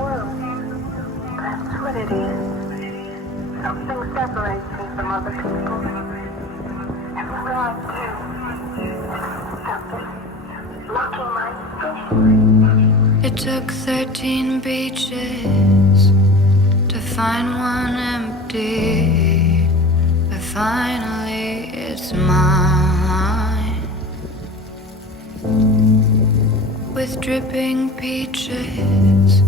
world. That's what it is. Something separates me from other people. And what I do is something blocking my vision. It took 13 beaches to find one empty, but finally it's mine. With dripping peaches